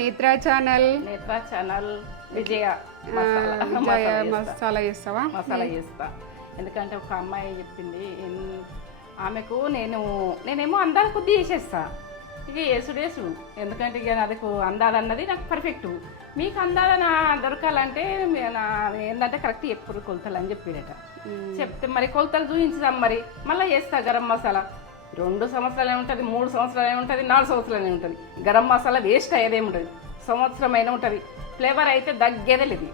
Netra channel. విజయ మసాలా చేస్తావా? మసాలా చేస్తా. ఎందుకంటే ఒక అమ్మాయి చెప్పింది, ఆమెకు నేనేమో అందాల కొద్ది చేసేస్తా, ఇక వేసుడు ఎందుకంటే ఇక నాకు అందాలన్నది నాకు పర్ఫెక్ట్. మీకు అందాల దొరకాలంటే ఏంటంటే కరెక్ట్ ఎప్పుడు కొలతలు అని చెప్పాడట. చెప్తే మరి కొలతలు చూపించుదాం, మరి మళ్ళీ చేస్తా గరం మసాలా. 2 సంవత్సరాలే ఉంటుంది, 3 సంవత్సరాలే ఉంటుంది, 4 సంవత్సరాలే ఉంటుంది. గరం మసాలా వేస్ట్ అయ్యేదేముంటుంది, సంవత్సరం అయినా ఉంటుంది. ఫ్లేవర్ అయితే తగ్గేదే లేదు,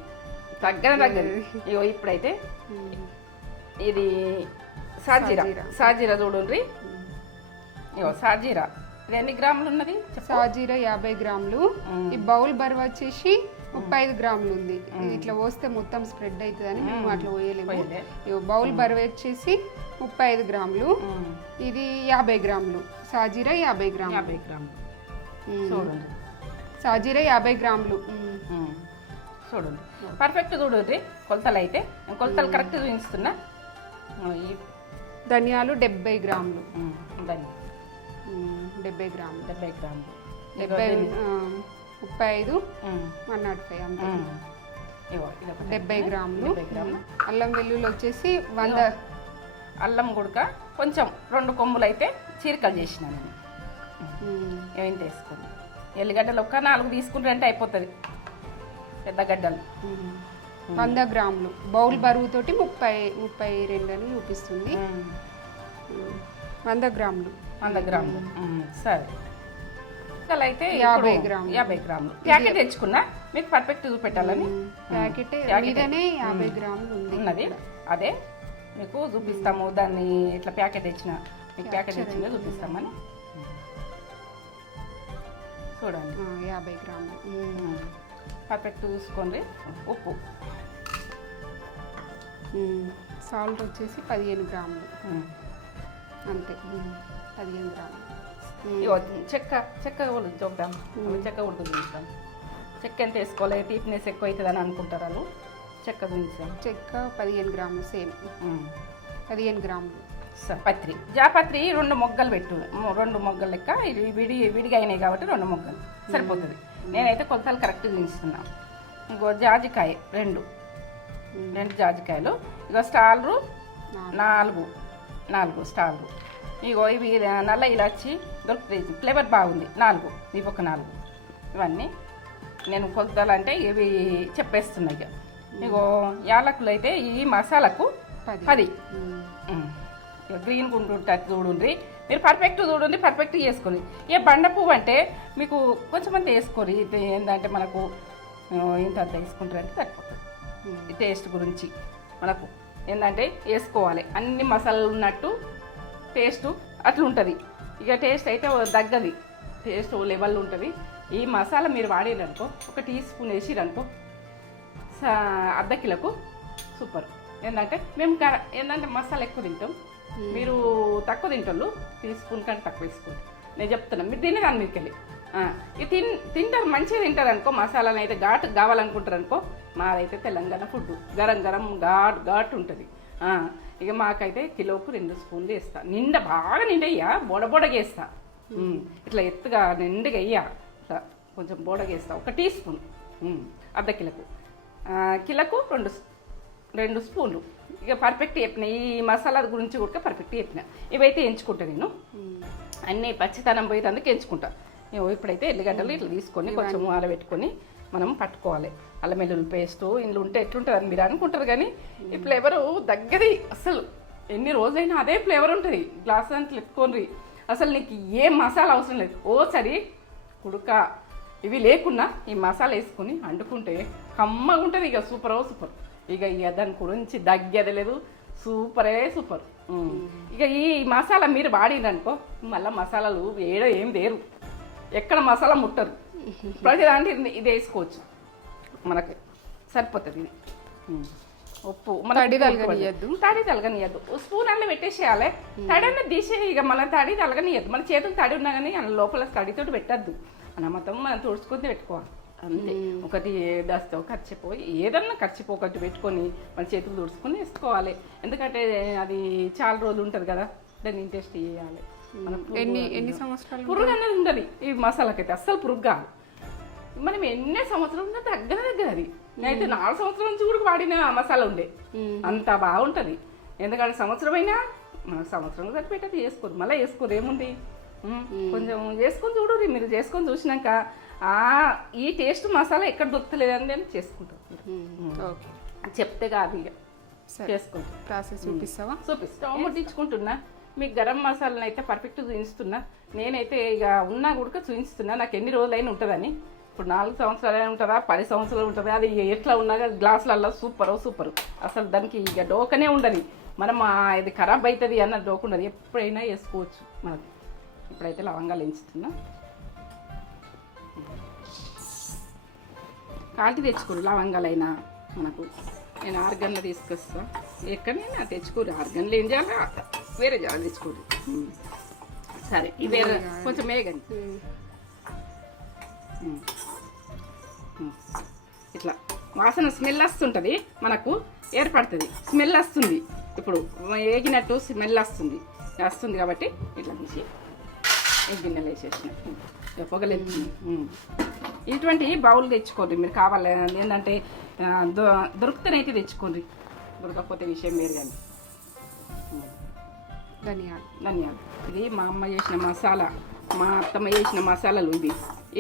తగ్గదు. ఇగో ఇప్పుడైతే ఇది సాజీరా చూడండి. ఇగో సాజీరా ఇది ఎన్ని గ్రాములు ఉన్నది? సాజీరా 50 గ్రాములు. ఈ బౌల్ బరువు వచ్చేసి 35 గ్రాములు ఉంది. ఇట్లా పోస్తే మొత్తం స్ప్రెడ్ అవుతుందని మేము అట్లా పోయలేము. బౌల్ బరువు వచ్చేసి 35 గ్రాములు. ఇది 50 గ్రాములు. సాజీరా 50 గ్రాములు. చూడండి, సాజీరా 50 గ్రాములు. చూడండి పర్ఫెక్ట్ చూడండి. కొలతలు అయితే కొలతలు కరెక్ట్ చూపిస్తున్నా. ధనియాలు 70 గ్రాములు. 70 గ్రాములు 35 105 అంతే. 70 గ్రాములు. అల్లం వెల్లుల్లి వచ్చేసి 100. అల్లం గుడక కొంచెం 2 కొమ్ములు అయితే చీరికలు చేసినాను. ఏమైనా వేసుకోండి. ఎల్లిగడ్డలు ఒక్క 4 తీసుకుంటారంటే అయిపోతుంది. పెద్ద గడ్డలు 100 గ్రాములు. బౌల్ బరువుతోటి 32 అని చూపిస్తుంది. 100 గ్రాములు. సరే, అయితే 50 గ్రాములు. 50 గ్రాములు ప్యాకెట్ తెచ్చుకున్నా, మీకు పర్ఫెక్ట్ చూపెట్టాలని. ప్యాకెట్ 50 గ్రాములు ఉన్నది. అదే మీకు చూపిస్తాము. దాన్ని ఇట్లా ప్యాకెట్ తెచ్చిన, మీకు ప్యాకెట్ తెచ్చిందో చూపిస్తామని. చూడండి 50 గ్రాములు పర్ఫెక్ట్ చూసుకోండి. ఉప్పు, సాల్ట్ వచ్చేసి 15 గ్రాములు అంతే. 15 గ్రాములు. చెక్క చూద్దాం. చెక్క ఉడుకు చూస్తాం. చెక్క ఎంత వేసుకోవాలి, టీప్నెస్ ఎక్కువ అవుతుంది అని అనుకుంటారు వాళ్ళు. చెక్క చూస్తాం. చెక్క 15 గ్రాములు. సేమ్ 15 గ్రాములు. పత్రి, జాపత్రి 2 మొగ్గలు పెట్టు. 2 మొగ్గలు లెక్క. ఇది విడిగా అయినాయి కాబట్టి 2 మొగ్గలు సరిపోతుంది. నేనైతే కొలతలు కరెక్ట్ చూపిస్తున్నా. ఇంకో జాజికాయ 2 జాజికాయలు. ఇగో స్టాలు 4 స్టాలు. ఇగో ఇవి నల్ల ఇలాచి దొరుకుతాయి, ఫ్లేవర్ బాగుంది. 4 ఇవి ఒక 4. ఇవన్నీ నేను కొలతలు అంటే ఇవి చెప్పేస్తున్నాయి. ఇగో యాలకులు అయితే ఈ మసాలాకు 10. గ్రీన్ గుంటుంటారు చూడండి. మీరు పర్ఫెక్ట్ చూడండి, పర్ఫెక్ట్ చేసుకోండి. ఏ బండ పువ్వు అంటే మీకు కొంచెం అంత వేసుకోరు. ఏంటంటే మనకు ఇంత అంత వేసుకుంటారంటే సరిపోతుంది. టేస్ట్ గురించి మనకు ఏంటంటే వేసుకోవాలి అన్ని మసాలాలు ఉన్నట్టు టేస్ట్ అట్లా ఉంటుంది. ఇక టేస్ట్ అయితే తగ్గది, టేస్ట్ లెవెల్ ఉంటుంది. ఈ మసాలా మీరు వాడిరనుకో, 1 టీ స్పూన్ వేసిరనుకో అర్ధ కిలోకు సూపర్. ఏంటంటే మేము ఏంటంటే మసాలా ఎక్కువ తింటాం, మీరు తక్కువ తింటారు. టీ స్పూన్ కంటే తక్కువ వేసుకోండి. నేను చెప్తున్నాను, మీరు తినేదాన్ని మీకు వెళ్ళి ఇది తింటారు, మంచిగా తింటారు అనుకో. మసాలాను అయితే ఘాటు కావాలనుకుంటారు అనుకో. మాదైతే తెలంగాణ ఫుడ్ గరం గరం ఘాటు ఉంటుంది. ఇక మాకైతే కిలోకు 2 స్పూన్లు వేస్తా. నిండా బాగా నిండయ్యా, బోడబోడగా వేస్తా. ఇట్లా ఎత్తుగా నిండుగా వేయ్యా, ఇట్లా కొంచెం బోడగా వేస్తా. 1 టీ స్పూన్ అర్ధ కిలోకు. కిలోకు 2 స్పూన్లు. ఇక పర్ఫెక్ట్ చెప్పిన. ఈ మసాలా గురించి కూడా పర్ఫెక్ట్ చెప్పిన. ఇవైతే ఎంచుకుంటా నేను, అన్నీ పచ్చితనం పోయేందుకు ఎంచుకుంటా. ఇప్పుడైతే ఎల్లిగడ్డలు ఇట్లా తీసుకొని కొంచెం ఆరబెట్టుకొని మనం పట్టుకోవాలి. అల్లం వెల్లుల్లి పేస్ట్ ఇంట్లో ఉంటే ఎట్లుంటుంది అని మీరు అనుకుంటారు, కానీ ఈ ఫ్లేవరు దగ్గరి. అసలు ఎన్ని రోజులైనా అదే ఫ్లేవర్ ఉంటుంది. గ్లాస్ అంతా ఎత్తుకొని అసలు నీకు ఏ మసాలా అవసరం లేదు. ఓసారి కుడుక ఇవి లేకున్నా ఈ మసాలా వేసుకొని వండుకుంటే కమ్మగా ఉంటుంది. ఇక సూపర్. ఇక దాని గురించి దగ్గేది లేదు, సూపర్. ఇక ఈ మసాలా మీరు వాడిననుకో, మళ్ళీ మసాలాలు ఏం తేరు, ఎక్కడ మసాలా ముట్టరు. ప్రతిదాంట్లో ఇది వేసుకోవచ్చు, మనకి సరిపోతుంది. ఇది ఉప్పు తడి తలగనియద్దు. స్పూన్ అన్న పెట్టేసేయాలి. తడి అన్న తీసే, ఇక మన తడి తలగనియద్దు. మన చేతులు తడి ఉన్నా కానీ లోపల తడితోటి పెట్టద్దు. మన మొత్తం మనం తుడుచుకొని పెట్టుకోవాలి అంతే. ఒకటి దస్తో ఖర్చిపో, ఏదన్నా ఖర్చిపోకట్టు పెట్టుకొని మన చేతులు తుడుచుకొని వేసుకోవాలి. ఎందుకంటే అది చాలా రోజులు ఉంటుంది కదా, దాన్ని ఇంట్రెస్ట్ చేయాలి. ఎన్ని సంవత్సరాలు పురుగు అనేది ఉండదు ఈ మసాలాకైతే, అస్సలు పురుగు కాదు. మనం ఎన్ని సంవత్సరం దగ్గర అది నేనైతే 4 సంవత్సరాల నుంచి కూడా వాడిన మసాలా ఉండే అంత బాగుంటుంది. ఎందుకంటే సంవత్సరమైనా సంవత్సరం సరిపెట్టది చేసుకోరు, మళ్ళీ చేసుకోరు ఏముంది. కొంచెం చేసుకొని చూడు, మీరు చేసుకొని చూసినాక ఈ టేస్ట్ మసాలా ఎక్కడ దొరుకుతలేదని నేను చేసుకుంటాను. ఓకే, చెప్తే కాదు ఇక చేసుకుంటాం. ప్రాసెస్ చూపిస్తావా? చూపిస్తా ముట్టించుకుంటున్నా. మీకు గరం మసాలాను అయితే పర్ఫెక్ట్ చూపిస్తున్నా. నేనైతే ఇక ఉన్నా కూడా చూపిస్తున్నా, నాకు ఎన్ని రోజులైనా ఉంటుందని. ఇప్పుడు 4 సంవత్సరాలు ఉంటుందా, 10 సంవత్సరాలు ఉంటుందా, అది ఎట్లా ఉన్నా గ్లాసులలో సూపరు. అసలు దానికి ఇక డోకనే ఉండదు. మనం ఇది ఖరాబ్ అవుతుంది అన్న డోక ఉండదు, ఎప్పుడైనా వేసుకోవచ్చు మనకి. ఇప్పుడైతే లవంగాలు ఎంచుతున్నా. కాల్చి తెచ్చుకోరు లవంగాలైనా మనకు. నేను 6 గంటలు తీసుకొస్తా, ఎక్కడైనా తెచ్చుకోరు. 6 గంటలు ఏం చేయాలి, వేరే జాలు తెచ్చుకోరు. సరే ఇది వేరే కొంచెం వేగండి. ఇట్లా వాసన స్మెల్ వస్తుంటుంది, మనకు ఏర్పడుతుంది స్మెల్ వస్తుంది. ఇప్పుడు వేగినట్టు స్మెల్ వస్తుంది కాబట్టి ఇట్లా తీసి గిన్నెలు వేసేసిన పొగలేదు. ఇటువంటి బౌల్ తెచ్చుకోండి మీరు కావాలి. ఏంటంటే దొరుకుతానైతే తెచ్చుకోండి, దొరకకపోతే విషయం వేరు. కానీ ధనియాలు ఇది మా అమ్మ చేసిన మసాలా, మా అత్తమ్మ చేసిన మసాలాలు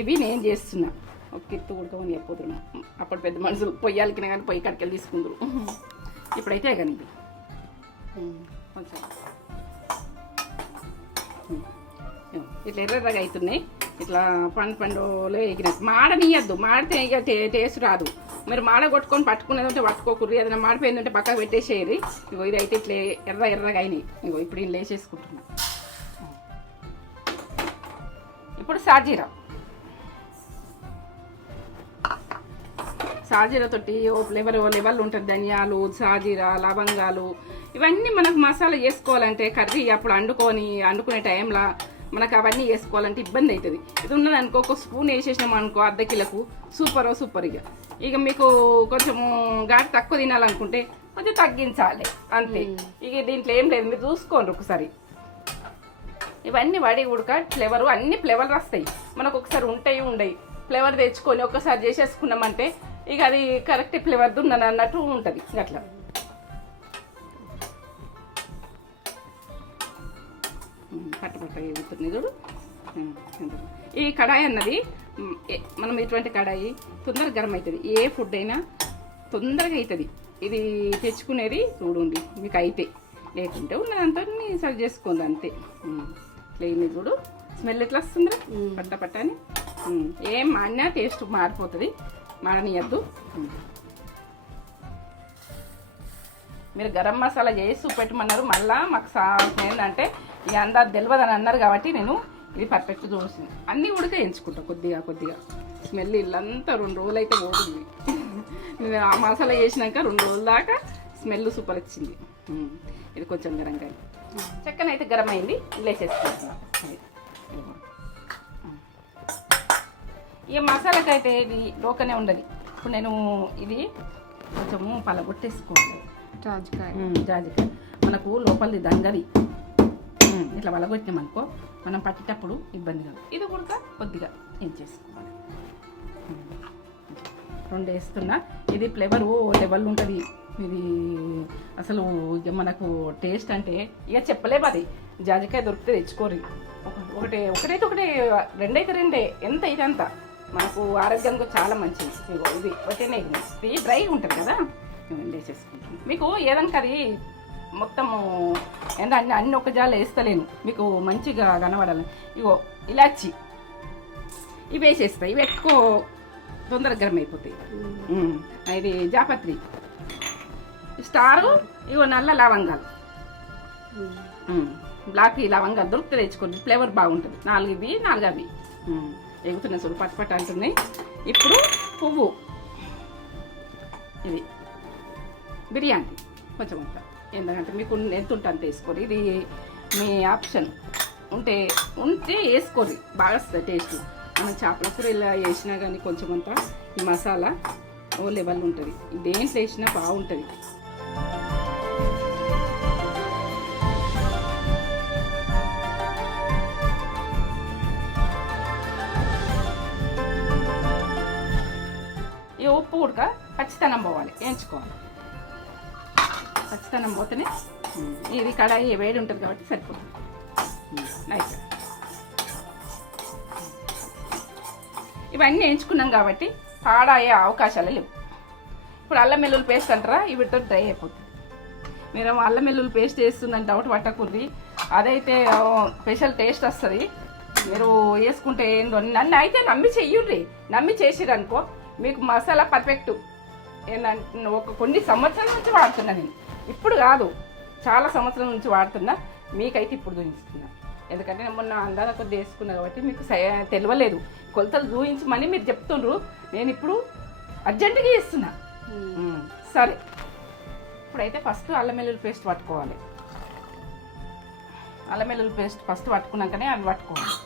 ఇవి నేను చేస్తున్నా. ఒక కిత్తు ఉడకమని చెప్పిపోతున్నా. అప్పుడు పెద్ద మనుషులు పొయ్యాలికినా కానీ పొయ్యి కడికెళ్ళి తీసుకుందరు. ఇప్పుడైతే కానీ ఇది కొంచెం ఇట్లా ఎర్రగా అవుతున్నాయి. ఇట్లా పండులో ఎగినట్టు మాడనీయద్దు, మాడితే ఇక టేస్ట్ రాదు. మీరు మాడ కొట్టుకొని పట్టుకునేది ఉంటే పట్టుకోకూడదు, ఏదైనా మాడిపోయింది ఉంటే పక్కకు పెట్టేసేది. ఇగో ఇది అయితే ఇట్లా ఎర్రగా అయినాయి. ఇగో ఇప్పుడు నేను లేచేసుకుంటున్నా. ఇప్పుడు సాజీరా తోటి లెవెల్ ఉంటుంది. ధనియాలు, సాజీరా, లవంగాలు ఇవన్నీ మనకు మసాలా చేసుకోవాలంటే కర్రీ అప్పుడు వండుకునే టైంలో మనకు అవన్నీ వేసుకోవాలంటే ఇబ్బంది అవుతుంది. ఇది ఉన్నది అనుకో, ఒక స్పూన్ వేసేసినాం అనుకో అర్ధ కిలోకు సూపర్. ఇక మీకు కొంచెము ఘాటు తక్కువ తినాలనుకుంటే కొంచెం తగ్గించాలి అంతే. ఇక దీంట్లో ఏం లేదు, మీరు చూసుకోండి ఒకసారి. ఇవన్నీ వడి ఉడక అన్ని ఫ్లేవర్లు వస్తాయి మనకు. ఒకసారి ఉండయి ఫ్లేవర్ తెచ్చుకొని ఒకసారి చేసేసుకున్నామంటే ఇక అది కరెక్ట్ ఫ్లేవర్ ఉన్నది అన్నట్టు ఉంటుంది. అట్లా పట్టపట్ట ఎగుతుంది చూడు. ఈ కడాయి అన్నది మనం ఇటువంటి కడాయి తొందరగా గరం అవుతుంది. ఏ ఫుడ్ అయినా తొందరగా అవుతుంది. ఇది తెచ్చుకునేది చూడండి మీకు అయితే, లేకుంటే ఉన్నదంతా సరి చేసుకోండి అంతే. లేని చూడు స్మెల్ ఎట్లా వస్తుంది పట్ట అని. ఏం మాడినా టేస్ట్ మారిపోతుంది, మాడనియద్దు. మీరు గరం మసాలా చేసి పెట్టమన్నారు, మళ్ళీ మాకు ఏంటంటే ఇక అందాది తెలియదు అని అన్నారు కాబట్టి నేను ఇది పర్ఫెక్ట్ చూసింది. అన్నీ ఉడక ఎంచుకుంటా కొద్దిగా. స్మెల్ ఇల్లంతా 2 రోజులు అయితే పోతుంది. నేను ఆ మసాలా చేసినాక 2 రోజుల దాకా స్మెల్ సూపర్ వచ్చింది. ఇది కొంచెం గరంగా చెక్కన అయితే గరం అయింది, లేచేసుకుంటున్నాను. ఈ మసాలాకైతే ఇది లోకనే ఉండదు. ఇప్పుడు నేను ఇది కొంచెము పలగొట్టేసుకోవాలి. జాజికాయ మనకు లోపలిది దంగది. ఇట్లా వలగొట్టినామనుకో మనం పట్టేటప్పుడు ఇబ్బంది కాదు. ఇది కూడా కొద్దిగా ఏం చేసుకోవాలి. 2 వేస్తున్నా. ఇది ఫ్లేవర్ లెవెల్ ఉంటుంది. ఇది అసలు ఇక మనకు టేస్ట్ అంటే ఇక చెప్పలేము. అది జాజికాయ దొరికితే తెచ్చుకోరు. ఒకటైతే 2 ఎంత అయితే అంత మనకు ఆరోగ్యానికి చాలా మంచిది. ఇగో ఇది ఒకటేనే, ఇది డ్రై ఉంటుంది కదా, వేసేసుకుంటాం. మీకు ఏదన్నా అది మొత్తము ఏంటంటే అన్ని ఒక జాలు వేస్తలేను, మీకు మంచిగా కనబడాలి. ఇగో ఇలాచి ఇవి వేసేస్తాయి. ఇవి ఎక్కువ తొందరగా గరం అయిపోతాయి. ఇది జాపత్రి, స్టారు, ఇగో నల్ల లవంగాలు, బ్లాక్ లవంగాలు దొరికితే తెచ్చుకోండి, ఫ్లేవర్ బాగుంటుంది. 4 అవి ఎగుతున్నాయి చూడు, పట్టు అంటున్నాయి. ఇప్పుడు పువ్వు, ఇది బిర్యానీ కొంచెం అంత, ఎందుకంటే మీకు ఎంత ఉంటే అంత వేసుకోరు. ఇది మీ ఆప్షన్, ఉంటే వేసుకోరు, బాగా వస్తుంది టేస్ట్. మనం చేపల కూర ఇలా వేసినా కానీ కొంచెం అంతా ఈ మసాలా లెవెల్ ఉంటుంది. దేంట్లో వేసినా బాగుంటుంది. ఈ ఉప్పు ఉడక పచ్చితనం పోవాలి, వేయించుకోవాలి. పచ్చితనం పోతేనే ఇది కడాయి వేడి ఉంటుంది కాబట్టి సరిపోతుంది. లైట్ ఇవన్నీ వేయించుకున్నాం కాబట్టి పాడయ్యే అవకాశాలు లేవు. ఇప్పుడు అల్లం వెల్లుల్లి పేస్ట్ అంటారా, వీటితో డ్రై అయిపోతుంది. మీరు అల్లం వెల్లుల్లి పేస్ట్ వేస్తుందని డౌట్ పట్టకూడదు, అదైతే స్పెషల్ టేస్ట్ వస్తుంది. మీరు వేసుకుంటే ఏందో నన్ను అయితే నమ్మి చెయ్యుర్రి, నమ్మి చేసిరనుకో మీకు మసాలా పర్ఫెక్ట్. ఏంటంటే కొన్ని సంవత్సరాల నుంచి వాడుతున్నా నేను, ఇప్పుడు కాదు చాలా సంవత్సరాల నుంచి వాడుతున్నా. మీకైతే ఇప్పుడు చూపిస్తున్నా, ఎందుకంటే నేను మొన్న అందాల కొద్ది వేసుకున్నా కాబట్టి మీకు తెలియలేదు. కొలతలు చూపించమని మీరు చెప్తుండ్రు, నేను ఇప్పుడు అర్జెంటుగా ఇస్తున్నా. సరే, ఇప్పుడైతే ఫస్ట్ అల్లం వెల్లుల్లి పేస్ట్ పట్టుకోవాలి. అల్లం వెల్లుల్లి పేస్ట్ ఫస్ట్ పట్టుకున్నాకనే అవి పట్టుకోవాలి.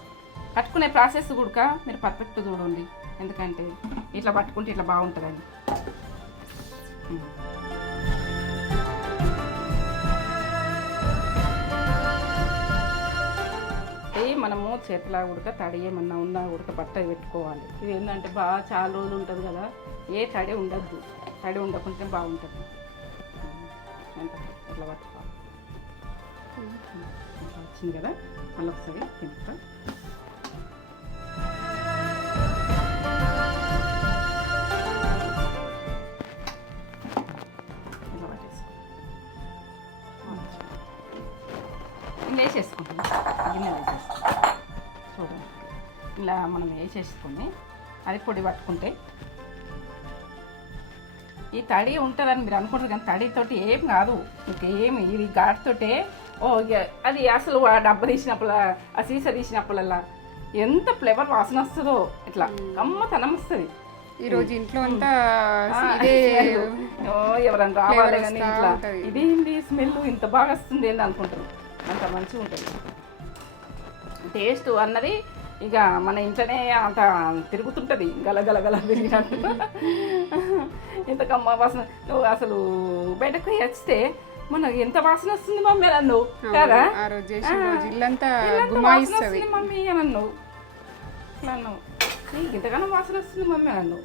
పట్టుకునే ప్రాసెస్ కూడా మీరు పర్ఫెక్ట్ చూడండి, ఎందుకంటే ఇట్లా పట్టుకుంటే ఇట్లా బాగుంటుందని. మనము చేతిలా ఉడక తడి ఏమన్నా ఉన్నా ఉడక బట్ట పెట్టుకోవాలి. ఇది ఏంటంటే బాగా చాలా రోజులు ఉంటుంది కదా, ఏ తడి ఉండద్దు, తడి ఉండకుంటే బాగుంటుంది. ఇట్లా పట్టుకోవాలి. వచ్చింది కదా, మళ్ళీ ఒకసారి తింటా. ఇలా పట్టేసుకో, ఇలా వేసేసుకుంటాం. గిన్నె వేసేస్తాం చూడండి. ఇలా మనం వేసేసుకొని అది పొడి పట్టుకుంటే ఈ తడి ఉంటుందని మీరు అనుకుంటారు, కానీ తడితోటి ఏం కాదు మీకు. ఏమి ఇది ఘాటుతోటే అది అసలు ఆ డబ్బా తీసినప్పుడు, ఆ సీసా తీసినప్పుడల్లా ఎంత ఫ్లేవర్ వాసన వస్తుందో, ఇట్లా గమ్మతనం వస్తుంది. ఈరోజు ఇంట్లో అంతా ఎవరైనా రావాలి కానీ ఇట్లా ఇదేంటి స్మెల్ ఇంత బాగా వస్తుంది ఏంటి అనుకుంటారు, అంత మంచిగా ఉంటుంది టేస్ట్ అన్నది. ఇక మన ఇంట్లోనే అంత తిరుగుతుంటుంది, గలగలగల తిరిగినట్టు. ఎంత కమ్మ వాసన. నువ్వు అసలు బయటకు వచ్చితే మనకు ఎంత వాసన వస్తుంది మమ్మీ నన్ను కదా, మమ్మీ నన్ను నన్ను నీకు ఇంతగానో వాసన వస్తుంది మమ్మీ నన్ను.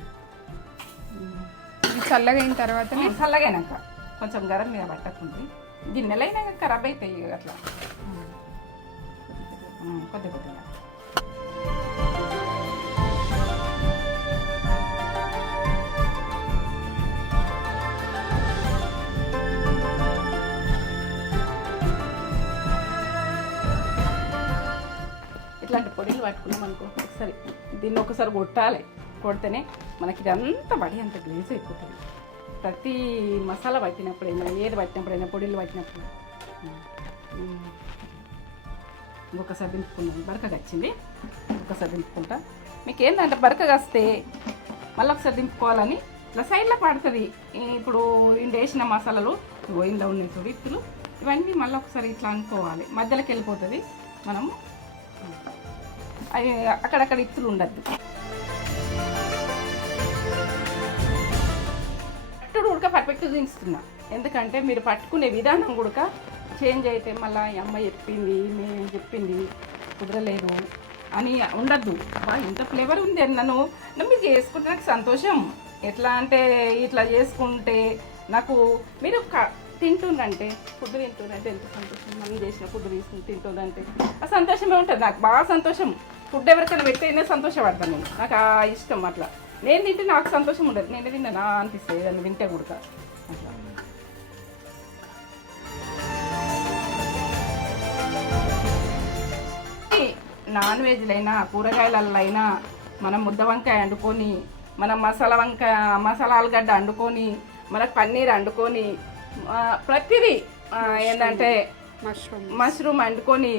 చల్లగా అయిన తర్వాత చల్లగైనాక కొంచెం గరం మీద పట్టకుంది, గిన్నెలైనాక ఖరాబ్ అవుతాయి అట్లా కొద్ది కొద్దిగా. ఇట్లాంటి పొడిలు పట్టుకున్నాం అనుకో, ఒకసారి దీన్ని ఒకసారి కొట్టాలి. కొడితేనే మనకి ఇదంతా పడి అంత గ్లేజ్ అయిపోతుంది. ప్రతి మసాలా పట్టినప్పుడైనా, ఏది పట్టినప్పుడైనా, పొడిలు పట్టినప్పుడు ఇంకొకసారి దింపుకున్నాను. బరకగా వచ్చింది, ఒకసారి దింపుకుంటా. మీకు ఏంటంటే బరకగా వస్తే మళ్ళీ ఒకసారి దింపుకోవాలని ఇట్లా సైడ్లో పడుతుంది. ఇప్పుడు ఇంట్లో వేసిన మసాలాలు ఇంట్లో ఉన్నాయి చూడు ఇత్తులు, ఇవన్నీ మళ్ళీ ఒకసారి ఇట్లా అనుకోవాలి, మధ్యలోకి వెళ్ళిపోతుంది. మనము అవి అక్కడక్కడ ఇత్తులు ఉండద్దు. పట్టుడు ఉడక పర్ఫెక్ట్ చూపిస్తున్నా, ఎందుకంటే మీరు పట్టుకునే విధానం కూడా చేంజ్ అయితే మళ్ళీ అమ్మ చెప్పింది, మేము చెప్పింది కుదరలేదు అని ఉండద్దు. ఇంత ఫ్లేవర్ ఉంది నన్ను మీరు చేసుకుంటే నాకు సంతోషం. ఎట్లా అంటే ఇట్లా చేసుకుంటే నాకు మీరు తింటుందంటే, ఫుడ్ తింటుందంటే ఎంత సంతోషం. మనం చేసిన ఫుడ్ తీసుకుని తింటుందంటే ఆ సంతోషమే ఉంటుంది. నాకు బాగా సంతోషం. ఫుడ్ ఎవరికైనా పెట్టైనా సంతోషపడతాను నేను, నాకు ఆ ఇష్టం. అట్లా నేను తింటే నాకు సంతోషం ఉండదు, నేనే తిన్నా అనిపిస్తుంది ఏదన్నా తింటే కూడా. అట్లా నాన్ వెజ్లైనా కూరగాయలలో అయినా మనం ముద్ద వంకాయ వండుకొని, మనం మసాలా ఆలుగడ్డ వండుకొని, మనకు పన్నీర్ వండుకొని, ప్రతిదీ ఏంటంటే మష్రూమ్ వండుకొని,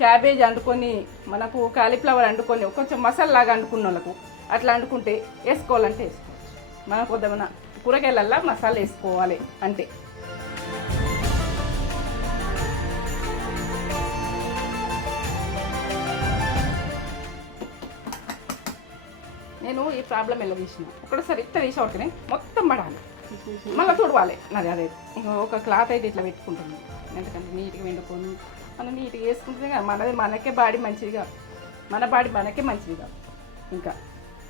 క్యాబేజ్ వండుకొని, మనకు కాలీఫ్లవర్ వండుకొని, కొంచెం మసాలాగా వండుకున్న వాళ్ళకు అట్లా వండుకుంటే వేసుకోవాలంటే వేసుకోవచ్చు. మనకు కొద్దిగా కూరగాయలల్లో మసాలా వేసుకోవాలి అంతే. నేను ఈ ప్రాబ్లం ఎలా తీసిన ఒకటేసారి ఇట్లా తీసి ఒకటినే మొత్తం పడాలి, మళ్ళీ తుడవాలి. నాది అదే ఒక క్లాత్ అయితే ఇట్లా పెట్టుకుంటుంది, ఎందుకంటే నీట్గా వండుకొని మనం నీట్గా వేసుకుంటే మనదే మనకే బాడీ మంచిదిగా, మన బాడీ మనకే మంచిదిగా. ఇంకా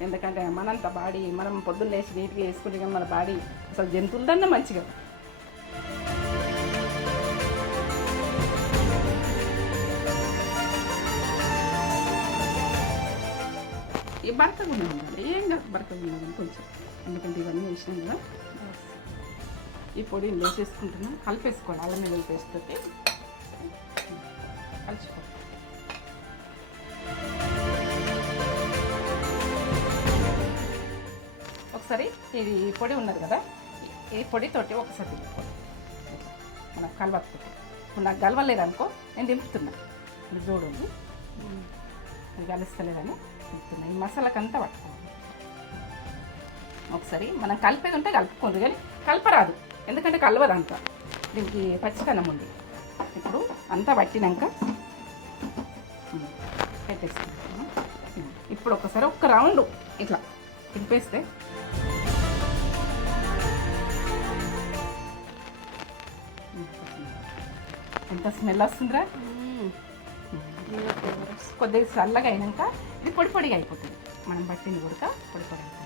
ఎందుకంటే మనంత బాడీ మనం పొద్దున్న లేచి నీట్గా వేసుకుంటే కానీ మన బాడీ అసలు జంతువులదన్నా మంచిగా. ఈ బరకగా ఉండాలి, ఏం కాదు బరకగా ఉండాలి కొంచెం, ఎందుకంటే ఇవన్నీ వేసినాం కదా. ఈ పొడి వేసేసుకుంటున్నాం, కలిపేసుకోవాలి. అల్లం వెల్లుల్లి పేస్ట్ తోటి కలుసుకోవాలి. ఒకసారి ఇది పొడి ఉన్నది కదా, ఈ పొడితోటి ఒకసారి దింపుకోవాలి. మనం కలవట్టుకుంటాం. ఇప్పుడు నాకు గలవలేదనుకో నేను దింపుతున్నా. ఇప్పుడు చూడండి అది కలుస్తలేదని దింపుతున్నా. ఈ మసాలాకంతా పట్టుకోవాలి. ఒకసారి మనం కలిపేది ఉంటే కలుపుకోండి, కానీ కలపరాదు, ఎందుకంటే కలవదంతా, దీనికి పచ్చితనం ఉంది. ఇప్పుడు అంతా పట్టినాక పెట్టేసుకుంటాము. ఇప్పుడు ఒకసారి ఒక్క రౌండ్ ఇట్లా తిప్పేస్తే ఎంత స్మెల్ వస్తుందిరా. కొద్దిగా చల్లగా అయినాక ఇది పొడి పొడిగా అయిపోతుంది. మనం పట్టింది కూడా పొడి పొడి అవుతుంది.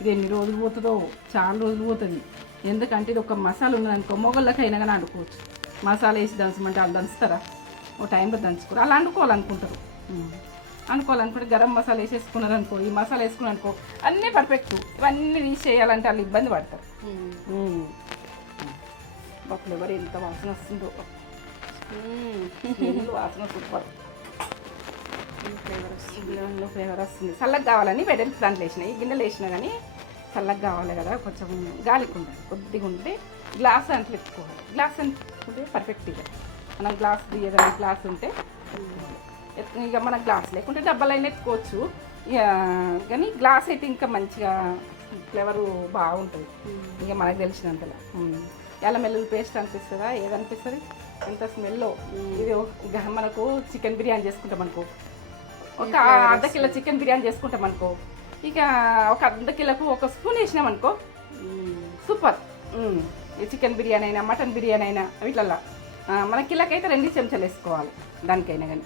ఇది ఎన్ని రోజులు పోతుందో, చాలా రోజులు పోతుంది. ఎందుకంటే ఇది ఒక మసాలా ఉన్నదనుకో మొగళ్ళకైనా కానీ వండుకోవచ్చు. మసాలా వేసి దంచమంటే వాళ్ళు దంచుతారా? ఓ టైంలో దంచుకోరు, అలా వండుకోవాలనుకుంటారు. అనుకోవాలనుకుంటే గరం మసాలా వేసేసుకున్నారు అనుకో, ఈ మసాలా వేసుకున్నారు అనుకో అన్నీ పర్ఫెక్ట్. ఇవన్నీ తీసి చేయాలంటే వాళ్ళు ఇబ్బంది పడతారు. బొక్కలు ఎవరు ఎంత వాసన వస్తుందో, వాసన సూపర్ ఫ్లేవర్ వస్తుంది. చల్లగా కావాలని వెడల్పు దాంట్లో వేసినా, ఈ గిన్నెలు వేసినా కానీ చల్లగా కావాలి కదా, కొంచెం గాలికి ఉండాలి, కొద్దిగా ఉంటే గ్లాస్ అంట్లు ఎత్తుకోవాలి. గ్లాస్ అంటుకుంటే పర్ఫెక్ట్గా మనం గ్లాస్ ఏదైనా గ్లాస్ ఉంటే ఇక మన గ్లాస్ లేకుంటే డబ్బాలైనా ఎత్తుకోవచ్చు. ఇక కానీ గ్లాస్ అయితే ఇంకా మంచిగా ఫ్లేవరు బాగుంటుంది. ఇక మనకు తెలిసినంతలో అల్లం వెల్లుల్లి పేస్ట్ అనిపిస్తుందా, ఏదనిపిస్తుంది ఎంత స్మెల్లో. ఇది మనకు చికెన్ బిర్యానీ చేసుకుంటాం అనుకో, ఒక అర్ధ కిలో చికెన్ బిర్యానీ చేసుకుంటాం అనుకో, ఇక ఒక అర్ధ కిలోకు ఒక స్పూన్ వేసినాం అనుకో సూపర్. ఈ చికెన్ బిర్యానీ అయినా మటన్ బిర్యానీ అయినా వీటిల్లో మన కిలోకైతే 2 చెంచాలు వేసుకోవాలి. దానికైనా కానీ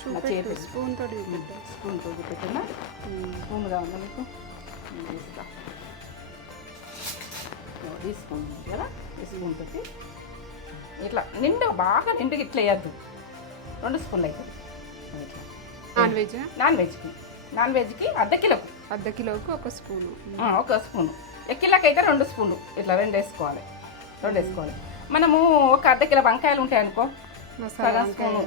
స్పూన్ తోటి పెట్టినా స్పూన్గా ఉందా మీకు వేస్తా. ఈ స్పూన్ ఉంది కదా, ఈ స్పూన్ తోటి ఇట్లా బాగా నిండుగా ఇట్లా వేయద్దు, 2 స్పూన్లు అవుతుంది. నాన్ వెజ్కి అర్ధ కిలోకు ఒక స్పూను, కిలోకి అయితే 2 స్పూన్లు ఇట్లా 2 వేసుకోవాలి. మనము ఒక అర్ధ కిలో వంకాయలు ఉంటాయి అనుకో, సగం స్పూను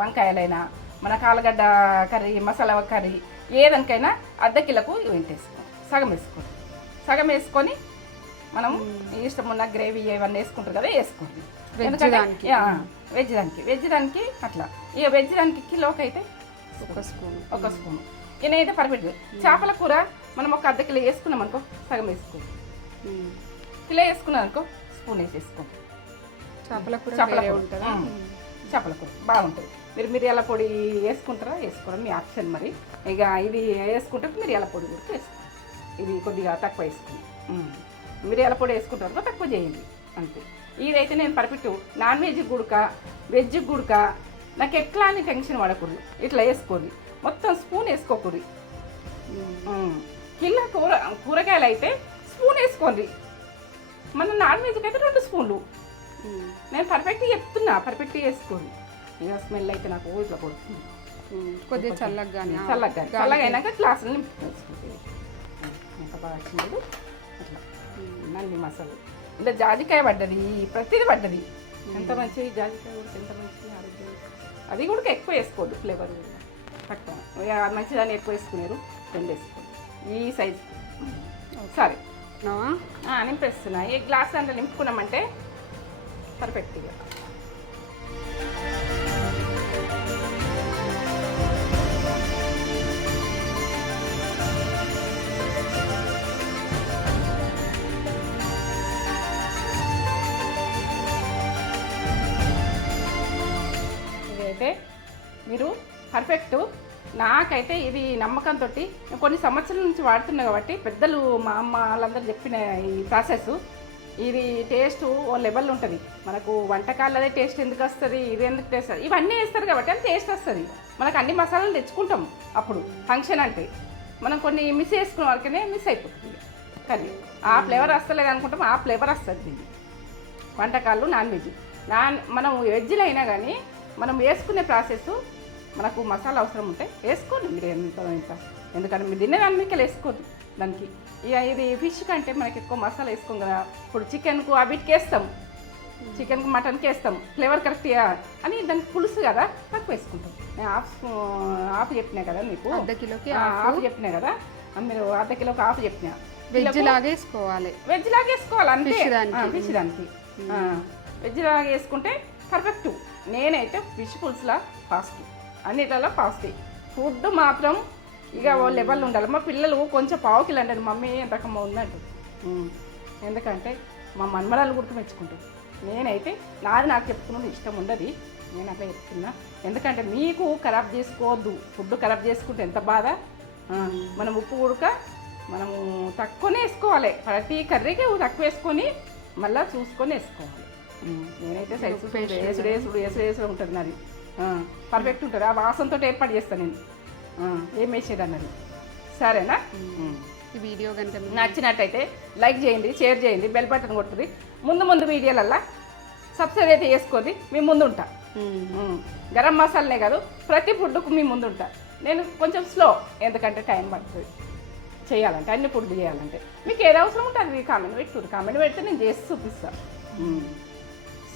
వంకాయలైనా మనకు ఆలుగడ్డ కర్రీ, మసాలా కర్రీ ఏదానికైనా అర్ధ కిలోకు వేసుకోవాలి. సగం వేసుకొని మనం ఇష్టం ఉన్న గ్రేవీ ఏమన్నా వేసుకుంటారు కదా వేసుకోండి. వెజ్ దానికి అట్లా. ఇక వెజ్ దానికి కిలోకి అయితే ఒక స్పూను నేనైతే పర్ఫెక్ట్. చేపల కూర మనం ఒక అర్ధ కిలో వేసుకున్నాం అనుకో సగం వేసుకోండి. కిలో వేసుకున్నాం అనుకో స్పూన్ వేసేసుకోండి. చేపల కూర బాగుంటుంది. మీరు మిరియాల పొడి వేసుకుంటారా వేసుకోవడం మీ ఆప్షన్. మరి ఇక ఇది వేసుకుంటే మిరియాల పొడి కూడా వేసుకోండి. ఇది కొద్దిగా తక్కువ వేసుకోండి. మిరియాల పొడి వేసుకుంటారు తక్కువ చేయండి అంతే. ఇదైతే నేను పర్ఫెక్ట్. నాన్ వెజ్ గుడక వెజ్ గుడక నాకు ఎట్లా అని టెన్షన్ పడకూడదు. ఇట్లా వేసుకోండి, మొత్తం స్పూన్ వేసుకోకూడదు. కిలో కూరగాయలు అయితే స్పూన్ వేసుకోండి. మన నాన్ వెజ్కి అయితే 2 స్పూన్లు. నేను పర్ఫెక్ట్గా చెప్తున్నా, పర్ఫెక్ట్గా వేసుకోండి. ఇక స్మెల్ అయితే నాకు ఇట్లా పడుతుంది. కొద్దిగా చల్లగా అయినాక గ్లాసులు నింపుకుంటుంది. ఎంత బాగా వచ్చింది అట్లా నల్లి మసాలా. ఇలా జాజికాయ పడ్డది, ప్రతిదీ పడ్డది. ఎంత మంచి జాజికాయ కూడా ఎంత మంచి ఆరోగ్యం. అది కూడా ఎక్కువ వేసుకోవద్దు, ఫ్లేవర్ తక్కువ. మంచిదాన్ని ఎక్కువ వేసుకున్నారు 2 వేసుకోండి. ఈ సైజు సరే నింపేస్తున్నా. ఈ గ్లాస్ దాంట్లో నింపుకున్నామంటే పర్ఫెక్ట్గా. ఇదైతే మీరు పర్ఫెక్ట్ నాకైతే ఇది నమ్మకంతో నేను కొన్ని సంవత్సరాల నుంచి వాడుతున్నా కాబట్టి పెద్దలు మా అమ్మ వాళ్ళందరూ చెప్పిన ఈ ప్రాసెస్ ఇది టేస్ట్ ఓ లెవెల్ ఉంటుంది. మనకు వంటకాలదే టేస్ట్ ఎందుకు వస్తుంది, ఇది ఎందుకు టేస్ట్ ఇవన్నీ వేస్తారు కాబట్టి అది టేస్ట్ వస్తుంది. మనకు అన్ని మసాలాలు తెచ్చుకుంటాం అప్పుడు ఫంక్షన్ అంటే మనం కొన్ని మిస్ చేసుకున్న వరకనే మిస్ అయిపోతుంది. కానీ ఆ ఫ్లేవర్ వస్తలేదు అనుకుంటాం, ఆ ఫ్లేవర్ వస్తుంది దీన్ని. వంటకాలు నాన్ వెజ్ మనం వెజ్లో అయినా కానీ మనం వేసుకునే ప్రాసెస్ మనకు మసాలా అవసరం ఉంటే వేసుకోండి మీరు ఎంత ఎందుకంటే మీరు తినే దాని మీకు వేసుకోండి దానికి. ఇక ఇది ఫిష్ కంటే మనకి ఎక్కువ మసాలా వేసుకోం కదా. ఇప్పుడు చికెన్కు వీటికి వేస్తాం, చికెన్కి మటన్కి వేస్తాం ఫ్లేవర్ కరెక్ట్గా అని దానికి పులుసు కదా తక్కువ వేసుకుంటాం. నేను హాఫ్ చెప్పినా కదా మీకు, అర్ధ కిలోకి హాఫ్ చెప్పినా కదా, మీరు అర్ధ కిలోకి హాఫ్ చెప్పినా. వెజ్ లాగా వేసుకోవాలి, వెజ్ లాగా వేసుకోవాలి అంతే. ఫిష్ దానికి వెజ్ లాగా వేసుకుంటే పర్ఫెక్ట్. నేనైతే ఫిష్ పులుసులా ఫాస్ట్, అన్నిట్లలో ఫాస్ట్. ఫుడ్ మాత్రం ఇక ఓ లెవెల్ ఉండాలి. మా పిల్లలు కొంచెం పావు కిలో అంటారు, మమ్మీ ఎంతకమ్మ ఉందంటు. ఎందుకంటే మా మన్మరాలు గుర్తు మెచ్చుకుంటారు. నేనైతే నాకు చెప్పుకున్నది ఇష్టం ఉండదు, నేను అట్లా చెప్తున్నా. ఎందుకంటే మీకు ఖరాబ్ చేసుకోవద్దు, ఫుడ్ ఖరాబ్ చేసుకుంటే ఎంత బాధ. మనం ఉప్పు ఉడక మనము తక్కువనే వేసుకోవాలి, ప్రతి కర్రీకి తక్కువ వేసుకొని మళ్ళీ చూసుకొని వేసుకోవాలి. నేనైతే సైజు వేసుడు ఉంటుంది నాది, పర్ఫెక్ట్ ఉంటుంది. ఆ వాసనతో ఏర్పాటు చేస్తాను నేను ఏం వేసేది అన్నది. సరేనా? ఈ వీడియో కనుక నచ్చినట్టయితే లైక్ చేయండి, షేర్ చేయండి, బెల్ బటన్ కొట్టుది. ముందు వీడియోలల్లా సబ్స్క్రైబ్ అయితే చేసుకోండి, మీ ముందు ఉంటా. గరం మసాలానే కాదు ప్రతి ఫుడ్కు మీ ముందు ఉంటా. నేను కొంచెం స్లో, ఎందుకంటే టైం పడుతుంది చేయాలంటే, అన్ని ఫుడ్ చేయాలంటే. మీకు ఏది అవసరం ఉంటుంది కామెంట్ పెట్టుకోండి, కామెంట్ పెడితే నేను చేసి చూపిస్తాను.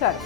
సరే.